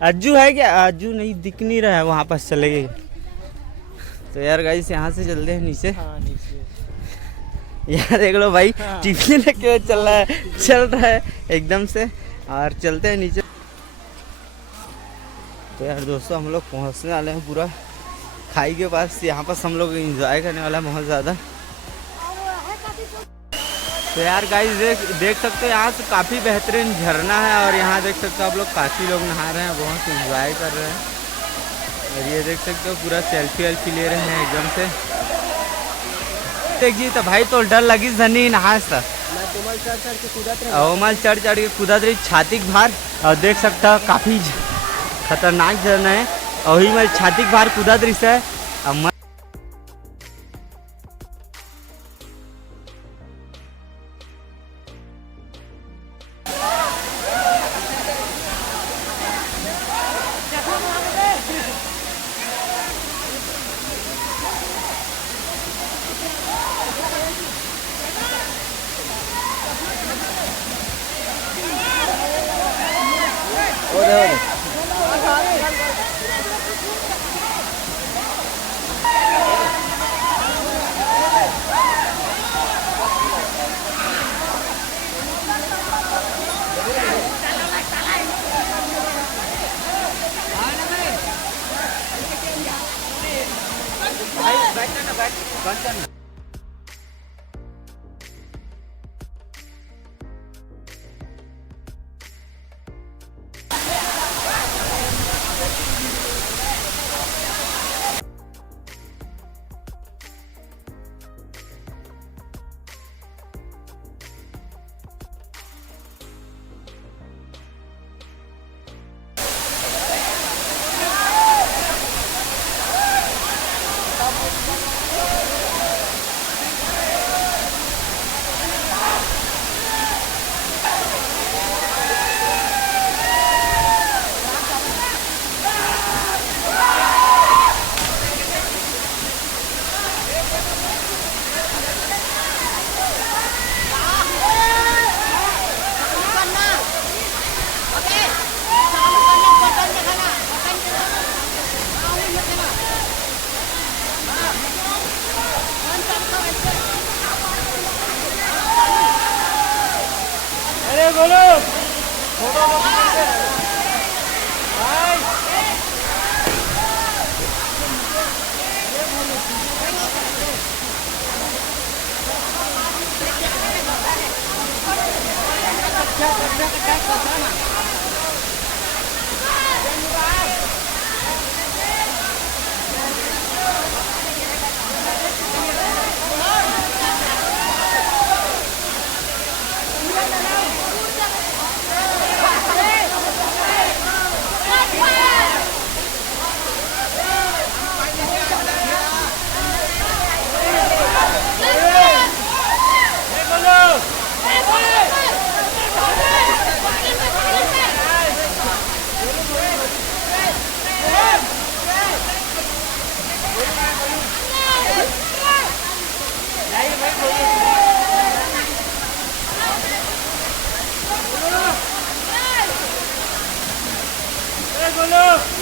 अज्जू है क्या? अज्जू नहीं दिख नहीं रहा है, वहाँ पास चले गए। तो यार गाइस यहाँ से चलते हैं नीचे। हाँ नीचे। यार देख लो भाई, हाँ। टिफिन लेके चल रहा है एकदम से। और चलते हैं नीचे। तो यार दोस्तों हम लोग पहुँचने वाले हैं पूरा खाई के पास। यहाँ पास हम लोग एंजॉय करने वाला है बहुत ज़्यादा। तो यार गाइस देख सकते हो यहाँ से काफ़ी बेहतरीन झरना है। और यहाँ देख सकते हो आप लोग काफ़ी लोग नहा रहे हैं, बहुत एंजॉय कर रहे हैं। और ये देख सकते हो पूरा सेल्फी वेल्फी ले रहे हैं एकदम से। देख जी तो भाई तो डर लगी धनी नहा सा ओमल चढ़ के कूदत रही छाती के बाहर। और देख सकता हो काफ़ी खतरनाक झरना है। और वही मैं छाती के बाहर कूदत रही है। बोलो बोलो